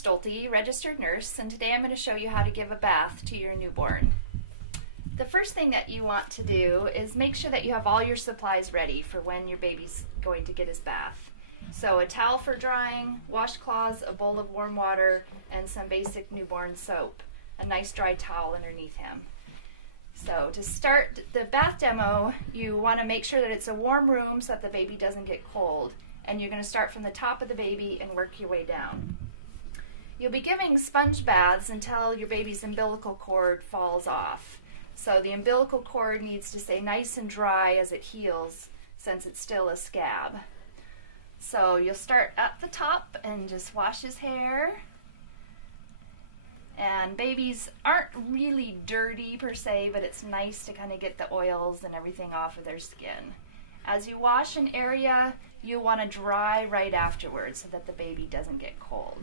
Stolte, registered nurse, and today I'm going to show you how to give a bath to your newborn. The first thing that you want to do is make sure that you have all your supplies ready for when your baby's going to get his bath. So a towel for drying, washcloths, a bowl of warm water, and some basic newborn soap. A nice dry towel underneath him. So to start the bath demo, you want to make sure that it's a warm room so that the baby doesn't get cold. And you're going to start from the top of the baby and work your way down. You'll be giving sponge baths until your baby's umbilical cord falls off. So the umbilical cord needs to stay nice and dry as it heals, since it's still a scab. So you'll start at the top and just wash his hair. And babies aren't really dirty per se, but it's nice to kind of get the oils and everything off of their skin. As you wash an area, you'll want to dry right afterwards so that the baby doesn't get cold.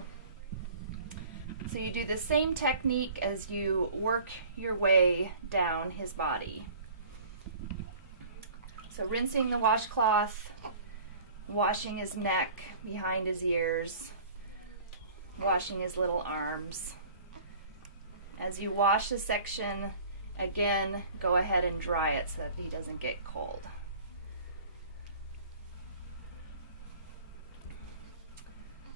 So you do the same technique as you work your way down his body. So rinsing the washcloth, washing his neck, behind his ears, washing his little arms. As you wash the section, again, go ahead and dry it so that he doesn't get cold.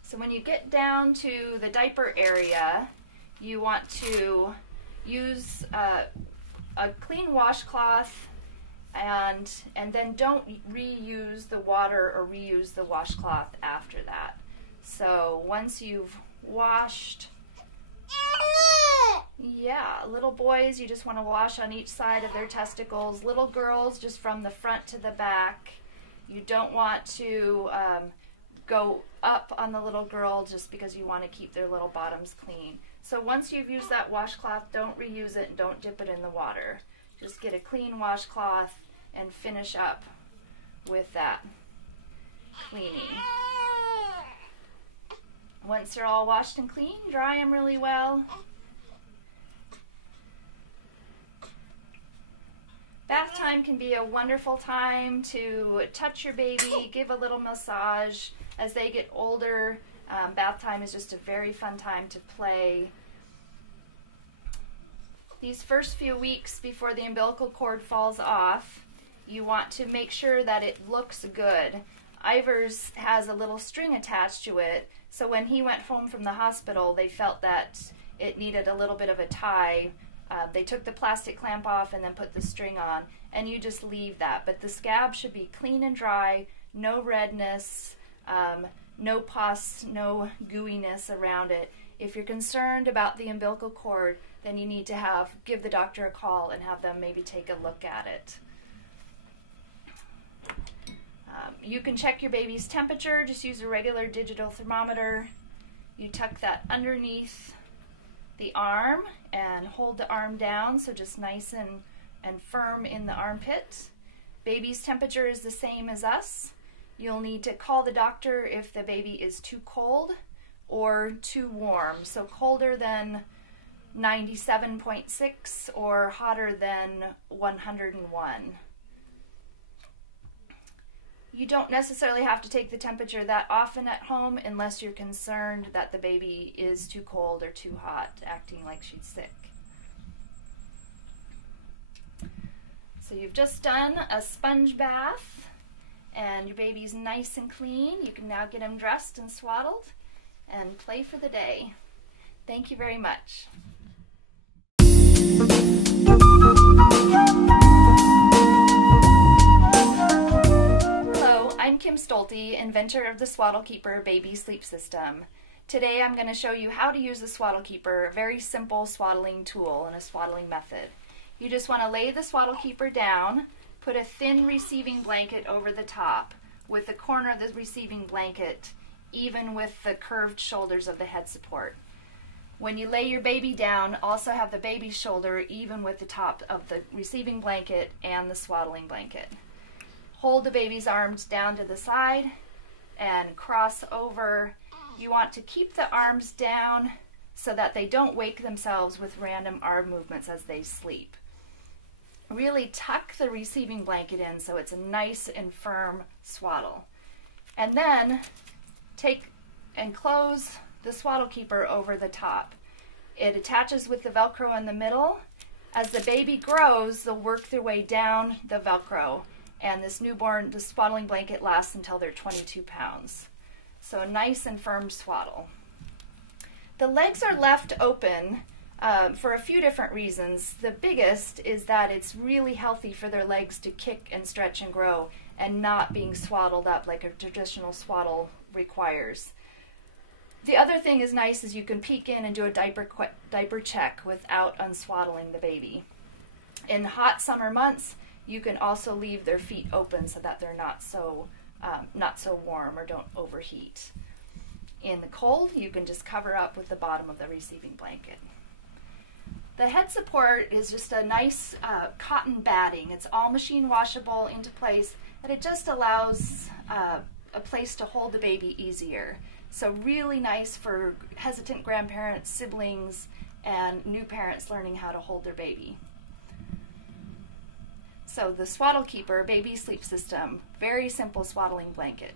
So when you get down to the diaper area, you want to use a clean washcloth and then don't reuse the water or reuse the washcloth after that. So once you've washed, little boys, you just want to wash on each side of their testicles. Little girls, just from the front to the back. You don't want to go up on the little girl just because you want to keep their little bottoms clean. So once you've used that washcloth, don't reuse it and don't dip it in the water. Just get a clean washcloth and finish up with that cleaning. Once they're all washed and clean, dry them really well. Bath time can be a wonderful time to touch your baby, give a little massage. As they get older, bath time is just a very fun time to play. These first few weeks before the umbilical cord falls off, you want to make sure that it looks good. Ivor's has a little string attached to it, so when he went home from the hospital, they felt that it needed a little bit of a tie. They took the plastic clamp off and then put the string on, and you just leave that. But the scab should be clean and dry, no redness, no pus, no gooiness around it. If you're concerned about the umbilical cord, then you need to give the doctor a call and have them maybe take a look at it. You can check your baby's temperature, just use a regular digital thermometer. You tuck that underneath the arm and hold the arm down, so just nice and firm in the armpit. Baby's temperature is the same as us. You'll need to call the doctor if the baby is too cold or too warm. So colder than 97.6 or hotter than 101. You don't necessarily have to take the temperature that often at home unless you're concerned that the baby is too cold or too hot, acting like she's sick. So you've just done a sponge bath and your baby's nice and clean. You can now get him dressed and swaddled and play for the day. Thank you very much. I'm Kim Stolte, inventor of the Swaddle Keeper baby sleep system. Today I'm going to show you how to use the Swaddle Keeper, a very simple swaddling tool and a swaddling method. You just want to lay the Swaddle Keeper down, put a thin receiving blanket over the top with the corner of the receiving blanket even with the curved shoulders of the head support. When you lay your baby down, also have the baby's shoulder even with the top of the receiving blanket and the swaddling blanket. Hold the baby's arms down to the side and cross over. You want to keep the arms down so that they don't wake themselves with random arm movements as they sleep. Really tuck the receiving blanket in so it's a nice and firm swaddle. And then take and close the swaddle keeper over the top. It attaches with the Velcro in the middle. As the baby grows, they'll work their way down the Velcro, and this swaddling blanket lasts until they're 22 pounds. So a nice and firm swaddle. The legs are left open for a few different reasons. The biggest is that it's really healthy for their legs to kick and stretch and grow, and not being swaddled up like a traditional swaddle requires. The other thing is nice is you can peek in and do a diaper check without unswaddling the baby. In hot summer months, you can also leave their feet open so that they're not so warm or don't overheat. In the cold, you can just cover up with the bottom of the receiving blanket. The head support is just a nice cotton batting. It's all machine washable into place, and it just allows a place to hold the baby easier. So really nice for hesitant grandparents, siblings, and new parents learning how to hold their baby. So the Swaddle Keeper Baby Sleep System, very simple swaddling blanket.